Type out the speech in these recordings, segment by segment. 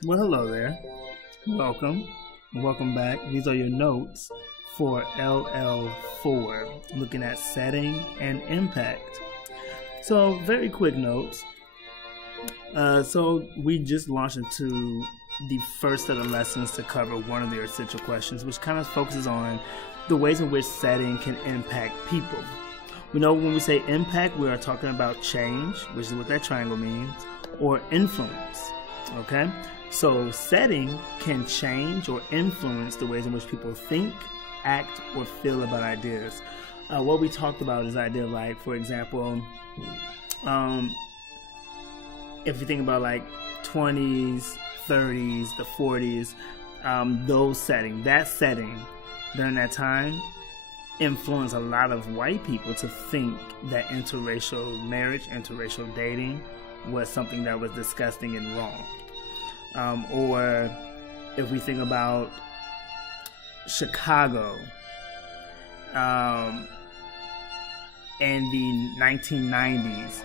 Well, hello there. Welcome. Welcome back. These are your notes for LL4, looking at setting and impact. So, very quick notes. So we just launched into the first set of lessons to cover one of the essential questions, which kind of focuses on the ways in which setting can impact people. We know when we say impact, we are talking about change, which is what that triangle means, or influence. Okay? So setting can change or influence the ways in which people think, act, or feel about ideas. What we talked about is idea like, for example, if you think about like 20s, 30s, the 40s, that setting during that time influenced a lot of white people to think that interracial marriage, interracial dating was something that was disgusting and wrong. Or if we think about Chicago in the 1990s,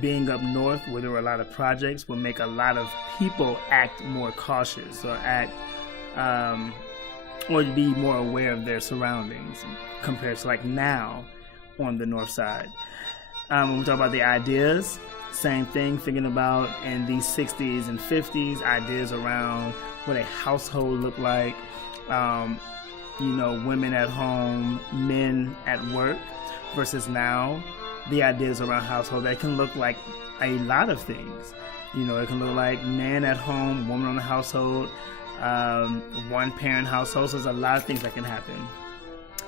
being up north where there were a lot of projects would make a lot of people act more cautious or be more aware of their surroundings compared to like now on the north side. When we talk about the ideas, same thing, thinking about in the 60s and 50s, ideas around what a household looked like, women at home, men at work, versus now, the ideas around household that can look like a lot of things. It can look like man at home, woman on the household, one parent household. So there's a lot of things that can happen.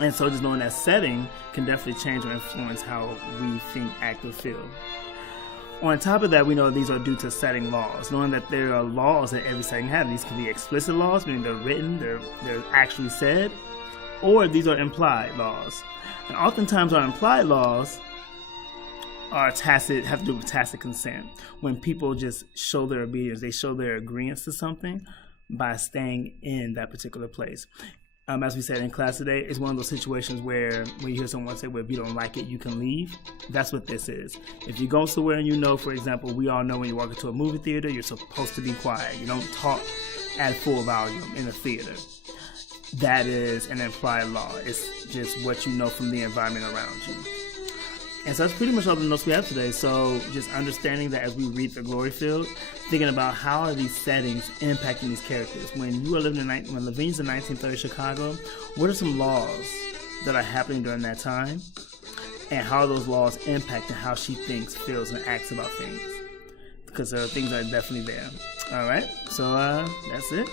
And so just knowing that setting can definitely change or influence how we think, act, or feel. On top of that, we know these are due to setting laws, knowing that there are laws that every setting has. These can be explicit laws, meaning they're written, they're actually said, or these are implied laws. And oftentimes our implied laws are have to do with tacit consent. When people just show their obedience, they show their agreement to something by staying in that particular place. As we said in class today, it's one of those situations where when you hear someone say, well, if you don't like it, you can leave. That's what this is. If you go somewhere and for example, we all know when you walk into a movie theater, you're supposed to be quiet. You don't talk at full volume in a theater. That is an implied law. It's just what you know from the environment around you. And so that's pretty much all the notes we have today. So just understanding that as we read the glory field, thinking about how are these settings impacting these characters. When you are living when Levine's in 1930 Chicago, what are some laws that are happening during that time? And how are those laws impacting how she thinks, feels, and acts about things? Because there are things that are definitely there. All right, so that's it.